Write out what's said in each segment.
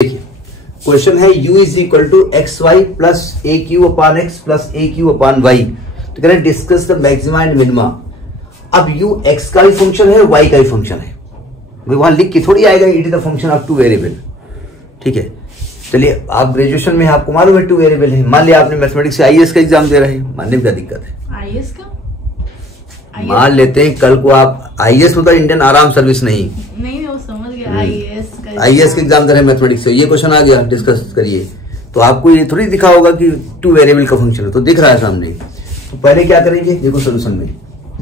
देखिए क्वेश्चन है u is equal to x y plus a cube upon x plus a cube upon y. तो कह रहे discuss the maxima and minima. अब u x का भी फंक्शन है y का भी फंक्शन है, वहां लिख के थोड़ी आएगा it is the function of two variable. ठीक है, चलिए आप ग्रेजुएशन में आपको मालूम है टू वेरिएबल है। मान लिया आपने मैथमेटिक्स से आईएएस का एग्जाम दे रहे हैं, मानने में क्या दिक्कत है? आईएएस का मान लेते हैं कल को आप आईएएस मतलब इंडियन आराम सर्विस नहीं वो समझ गया। आईएएस के एग्जाम दे रहे हैं मैथमेटिक्स से, ये क्वेश्चन आ गया डिस्कस करिए, तो आपको ये थोड़ी दिखा होगा कि टू वेरिएबल का फंक्शन है, तो दिख रहा है सामने। तो पहले क्या करेंगे, देखो सोल्यूशन में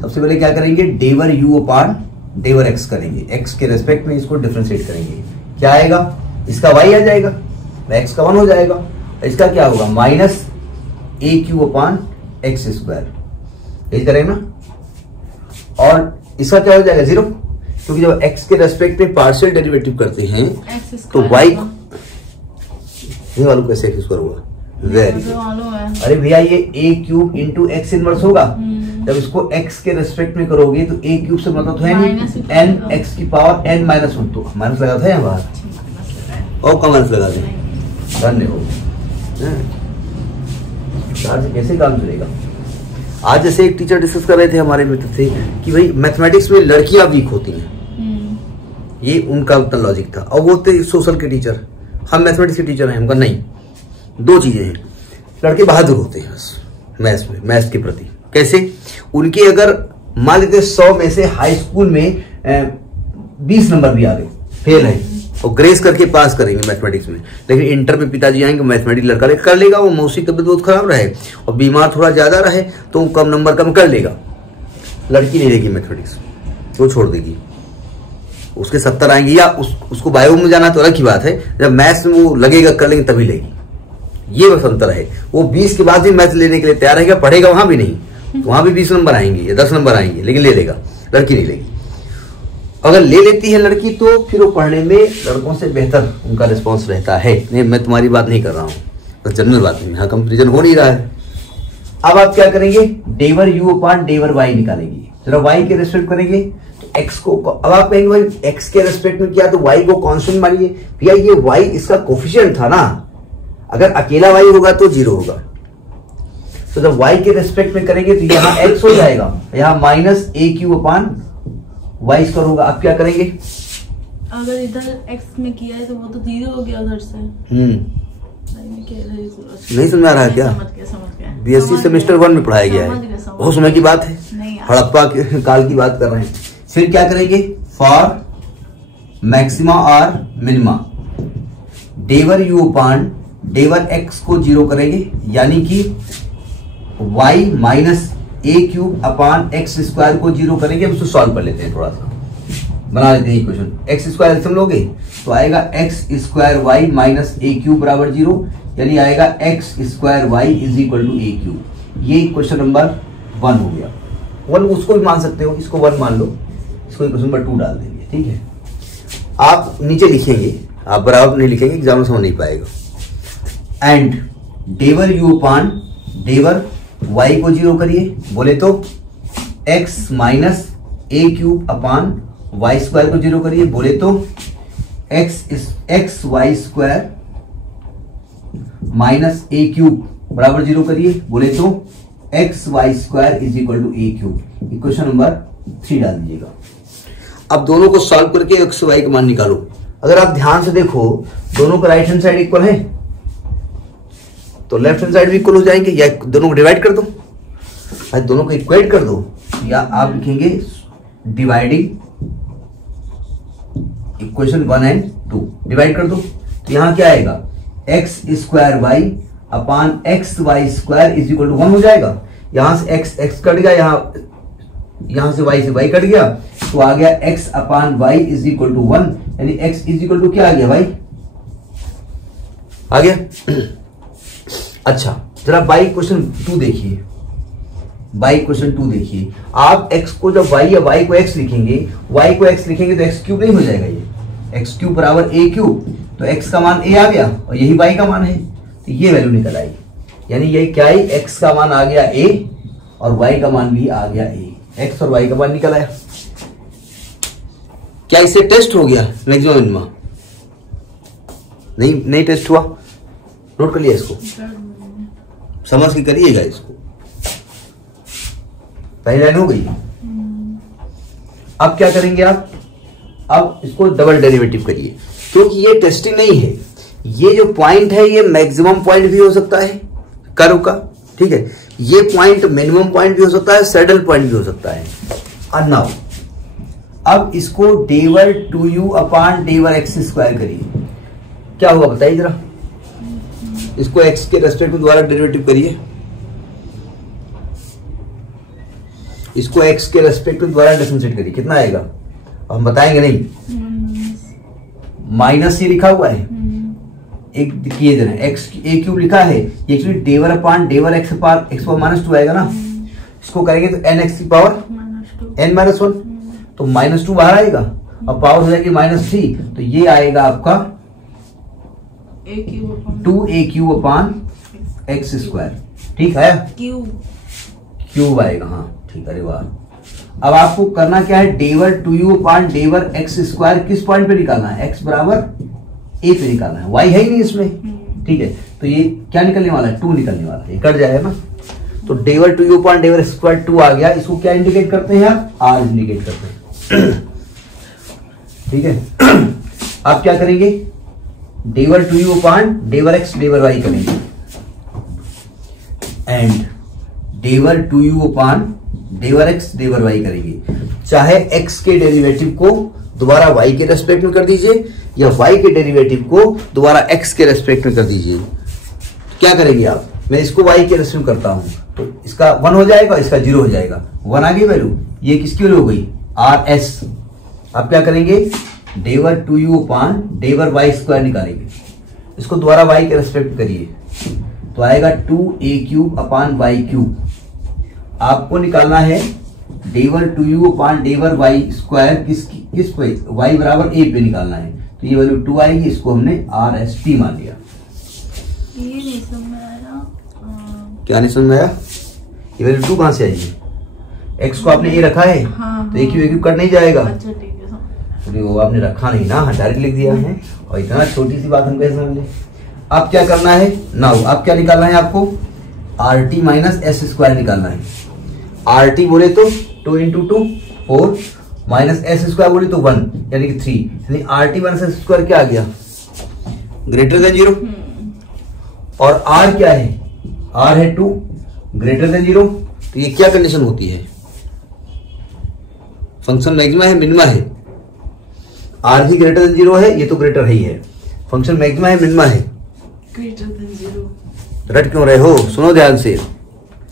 सबसे पहले क्या करेंगे, डेवर u अपान डेवर x करेंगे, x के रेस्पेक्ट में इसको डिफरेंशिएट करेंगे। क्या आएगा, इसका y आ जाएगा, x का 1 हो जाएगा, इसका क्या होगा माइनस ए क्यू अपान एक्स स्क्वायर, यही करेंगे ना। और इसका क्या हो जाएगा 0, क्योंकि जब x के रेस्पेक्ट में पार्शियल डेरिवेटिव करते हैं तो y ये वालों कैसे x स्क्वायर हुआ, वेरी गुड। अरे भैया ये a cube into x inverse होगा, जब इसको x के रेस्पेक्ट में करोगे तो a क्यूब से मतलब तो है नहीं n x की पावर n माइनस 1, तो माइनस लगा था यहाँ बाहर और कम माइनस लगा दें, धन्यवाद। कैसे काम चलेगा। आज जैसे एक टीचर डिस्कस कर रहे थे हमारे मित्र थे कि भाई मैथमेटिक्स में लड़कियां वीक होती हैं, ये उनका उतना लॉजिक था। और वो थे सोशल के टीचर, हम मैथमेटिक्स के टीचर हैं, हमका नहीं। दो चीजें हैं, लड़के बहादुर होते हैं बस मैथ्स में, मैथ्स के प्रति। कैसे, उनके अगर मान लेते 100 में से हाई स्कूल में 20 नंबर भी आ गए, फेल है और ग्रेस करके पास करेंगे मैथमेटिक्स में, लेकिन इंटर में पिताजी आएंगे मैथमेटिक्स लड़का कर लेगा, वो मौसी की तबीयत बहुत खराब रहे और बीमार थोड़ा ज्यादा रहे तो कम नंबर कम कर लेगा, लड़की नहीं लेगी मैथमेटिक्स, वो छोड़ देगी। उसके 70 आएंगे या उसको बायो में जाना तो अलग ही बात है, जब मैथ्स में वो लगेगा कर लेंगे तभी लेगी, ये बस अंतर है। वो 20 के बाद भी मैथ लेने के लिए तैयार रहेगा, पढ़ेगा वहां भी नहीं, तो वहां भी 20 नंबर आएंगे या 10 नंबर आएंगे, लेकिन ले लेगा, लड़की नहीं लेगी। अगर ले लेती है लड़की तो फिर वो पढ़ने में लड़कों से बेहतर उनका रिस्पॉन्स रहता है। नहीं, मैं तुम्हारी बात नहीं कर रहा हूँ, बस जनरल बात नहीं, यहाँ कंपेरिजन हो नहीं रहा है। अब आप क्या करेंगे, डेवर u अपान डेवर y निकालेंगे। जरा y के रेस्पेक्ट करेंगे तो x को, अब आप कहेंगे भाई x के रेस्पेक्ट में किया तो y को कांस्टेंट मानिए। भैया ये y इसका कोफिशिएंट था ना, अगर अकेला y होगा तो 0 होगा, तो जब y के रेस्पेक्ट में करेंगे तो यहाँ x हो जाएगा, यहाँ माइनस ए क्यू अपान y स्क्वायर होगा। आप क्या करेंगे, अगर इधर x में किया है तो वो तो 0 हो गया उधर से। नहीं समझ आ रहा है क्या? बीएससी सेमेस्टर 1 में पढ़ाया गया है, बहुत समय की बात है, हड़प्पा के काल की बात कर रहे हैं। फिर क्या करेंगे, फॉर मैक्सिमा और मिनिमा डेवर u अपान डेवर x को 0 करेंगे, यानी कि y minus a cube upon x square को 0 करेंगे। हम इसको सॉल्व कर लेते हैं, थोड़ा सा बना लेते हैं इक्वेशन। एक्स स्क्वायर एल्सियम लोगे तो आएगा x square y minus a cube बराबर 0, यानी आएगा x square y is equal to a cube. ये क्वेश्चन नंबर 1 हो गया। 1 उसको भी मान सकते हो, इसको 1 मान लो, इसको इक्वेशन नंबर 2 डाल देंगे। ठीक है, आप नीचे लिखेंगे, आप बराबर नहीं लिखेंगे, एग्जाम में समझ नहीं पाएगा। एंड डेवर यू अपान डेवर y को 0 करिए, बोले तो x minus a cube upon y square को 0 करिए, बोले तो x y square minus a cube बराबर 0 करिए, बोले तो x y square is equal to a cube. Equation number 3 डाल दीजिएगा। अब दोनों को सॉल्व करके एक्स वाई का मान निकालो। अगर आप ध्यान से देखो दोनों का राइट हैंड साइड इक्वल है तो लेफ्ट हैंड साइड भी इक्वल हो जाएंगे, या दोनों को डिवाइड कर दो, दोनों को इक्वेट कर दो, या आप लिखेंगे डिवाइडिंग इक्वेशन 1 एंड 2 डिवाइड कर दो, तो यहां क्या आएगा x square y upon x y square is equal to 1 हो जाएगा। यहां से एक्स एक्स कट गया, यहां से वाई कट गया, तो आ गया x upon y is equal to 1, यानी एक्स इज इक्वल टू क्या आ गया वाई आ गया। अच्छा, जरा बाई क्वेश्चन 2 देखिए, बाई क्वेश्चन 2 देखिए। आप x को जब y या y को x लिखेंगे, y को x लिखेंगे तो x क्यूब नहीं हो जाएगा, ये x क्यूब बराबर a क्यूब, तो x का मान a आ गया और यही y का मान है, तो ये वैल्यू निकल आएगी। यानी ये क्या है, x का मान आ गया a और y का मान भी आ गया a, x और y का मान निकल आया। क्या इससे टेस्ट हो गया मैक्सिमम मिनिमा? नहीं टेस्ट हुआ, नोट कर लिया इसको, समझ के करिएगा इसको। पहली लाइन हो गई। अब क्या करेंगे आप, अब इसको डबल डेरिवेटिव करिए, क्योंकि ये टेस्टिंग नहीं है। ये जो पॉइंट है ये मैक्सिमम पॉइंट भी हो सकता है कर्व का, ठीक है। ये पॉइंट मिनिमम पॉइंट भी हो सकता है, सैडल पॉइंट भी हो सकता है। और नाउ अब इसको डेवर 2u upon del x square करिए, क्या होगा बताइए जरा। इसको x के रेस्पेक्ट में दोबारा डेरिवेटिव करिए, इसको x के रेस्पेक्ट में दोबारा डिफरेंशिएट करिए, कितना आएगा हम बताएंगे नहीं, माइनस ये लिखा हुआ है, एक किए देना एक्स ए क्यूब लिखा है, ये actually del upon del X power X power -2 आएगा ना। इसको करेंगे तो एन एक्स की पावर n-1, तो -2 बाहर आएगा और पावर हो जाएगी -3, तो ये आएगा आपका 2a³ अपॉन एक्स स्क्वायर, ठीक है, क्यूब आएगा, हाँ ठीक। अरे वाह। अब आपको करना क्या है, डेवर 2u upon del x square किस पॉइंट पे निकालना है, x बराबर a पे निकालना है, y है ही नहीं इसमें, ठीक है। तो ये क्या निकलने वाला है, 2 निकलने वाला है, ये कट जाएगा ना। तो डेवर 2u upon del x square 2 आ गया, इसको क्या इंडिकेट करते हैं आप, r इंडिकेट करते हैं, ठीक है। आप क्या करेंगे, del 2u upon del X del Y करेंगे, and del 2u upon del X del Y करेंगे। चाहे x के डेरिवेटिव को दोबारा y के रेस्पेक्ट में कर दीजिए, या y के डेरिवेटिव को दोबारा x के रेस्पेक्ट में कर दीजिए। क्या करेंगे आप, मैं इसको y के रेस्पेक्ट में करता हूं, तो इसका 1 हो जाएगा, इसका 0 हो जाएगा, 1 आ गई वैल्यू, ये किसकी वैल्यू हो गई, rs। आप क्या करेंगे, del 2u upon डेवर Y square निकालेंगे, इसको दोबारा y के रेस्पेक्ट करिए, तो आएगा 2a³ अपॉन y³। आपको निकालना है डेवर 2u अपॉन डेवर वाई स्क्वायर किस पे, y बराबर a पे निकालना है, तो ये वैल्यू 2 आएगी, इसको हमने RST मान लिया। ये नहीं समझ में आया, क्या नहीं समझ में आया, ये वैल्यू 2 कहां से आएगी, x को आपने a रखा है, हाँ, तो a³ कट नहीं जाएगा, अच्छा ठीक है, वो आपने रखा नहीं ना, डायरेक्ट लिख दिया है, और इतना छोटी सी बात हम कैसे समझ ले। अब क्या करना है, नाउ अब क्या निकालना है आपको, RT माइनस एस स्क्वायर निकालना है। RT बोले तो 2 × 2 4 माइनस एस स्क्वायर बोले तो 1 यानी कि 3, यानी RT माइनस एस स्क्वायर क्या आ गया, ग्रेटर देन 0, और R क्या है, R है 2 ग्रेटर देन 0, तो ये क्या कंडीशन होती है, फंक्शन मैक्सिमा है मिनिमा है, R भी ग्रेटर देन 0 है, ये तो ग्रेटर ही है, फंक्शन मैक्सिमा है मिनिमा है, ग्रेटर देन 0। रट क्यों रहे हो, सुनो ध्यान से,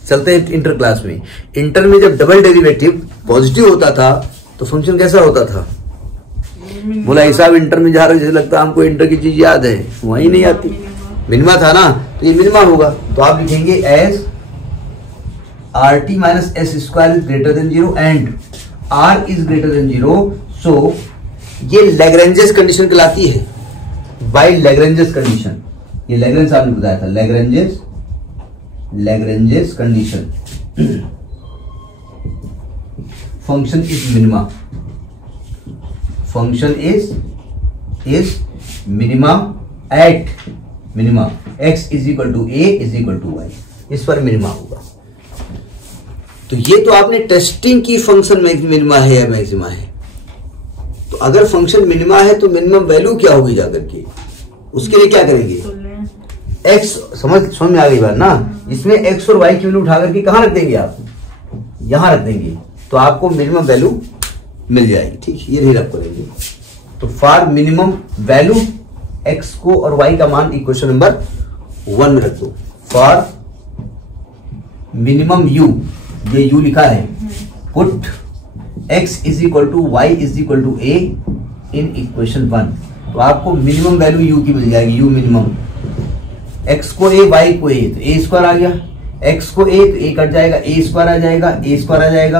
चलते हैं इंटर क्लास में। इंटर में जब डबल डेरिवेटिव पॉजिटिव होता था तो फंक्शन कैसा होता था, बोला हिसाब इंटर में जा रहा है, जैसे लगता है हमको इंटर की चीज याद है, वही नहीं आती, मिनिमा था ना, तो ये मिनिमा होगा, तो आप लिखेंगे as RT minus s square is greater than 0 and R is greater than 0, so ये लैग्रेंजेस कंडीशन कहलाती है, बाय लैग्रेंजेस कंडीशन, ये लैग्रेंज आपने बताया था, Lagrange's condition, function is minima, function is minimum at minimum x is equal to a is equal to y, इस पर minima होगा। तो ये तो आपने टेस्टिंग की फंक्शन मिनिमा है या मैक्सिमा है, तो अगर फंक्शन मिनिमा है तो मिनिमम वैल्यू क्या होगी जाकर के, उसके लिए क्या करेंगे, x समझ में आ गई बात ना, इसमें x और y की वैल्यू उठा करके कहां रख देंगे आप, यहां रख देंगे, तो आपको मिनिमम वैल्यू मिल जाएगी, ठीक, ये नहीं रख करेंगे। तो फॉर मिनिमम वैल्यू x को और y का मान इक्वेशन नंबर 1 में रख दो, फॉर मिनिमम u, ये u लिखा है, put x is equal to y is equal to a in equation 1, तो आपको मिनिमम वैल्यू u की मिल जाएगी, u मिनिमम, x को a y को a, तो a स्क्वायर आ गया, x को a तो a कट जाएगा, a स्क्वायर आ जाएगा, a स्क्वायर आ जाएगा,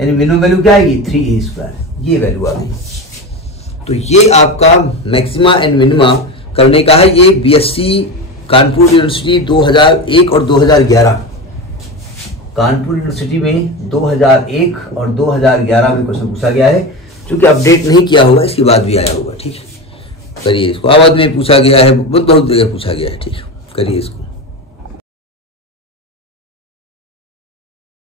यानी मिनिमम वैल्यू क्या आएगी 3a स्क्वायर, ये वैल्यू आ गई। तो ये आपका मैक्सिमा एंड मिनिमा करने का है, ये बीएससी कानपुर यूनिवर्सिटी 2001 और 2011, कानपुर यूनिवर्सिटी में 2001 और 2011 में क्वेश्चन पूछा गया है, क्योंकि अपडेट नहीं किया होगा, इसके बाद भी आया होगा, ठीक है। करिए इसको। आवाज में पूछा गया है, बहुत जगह पूछा गया है। ठीक, करिए इसको।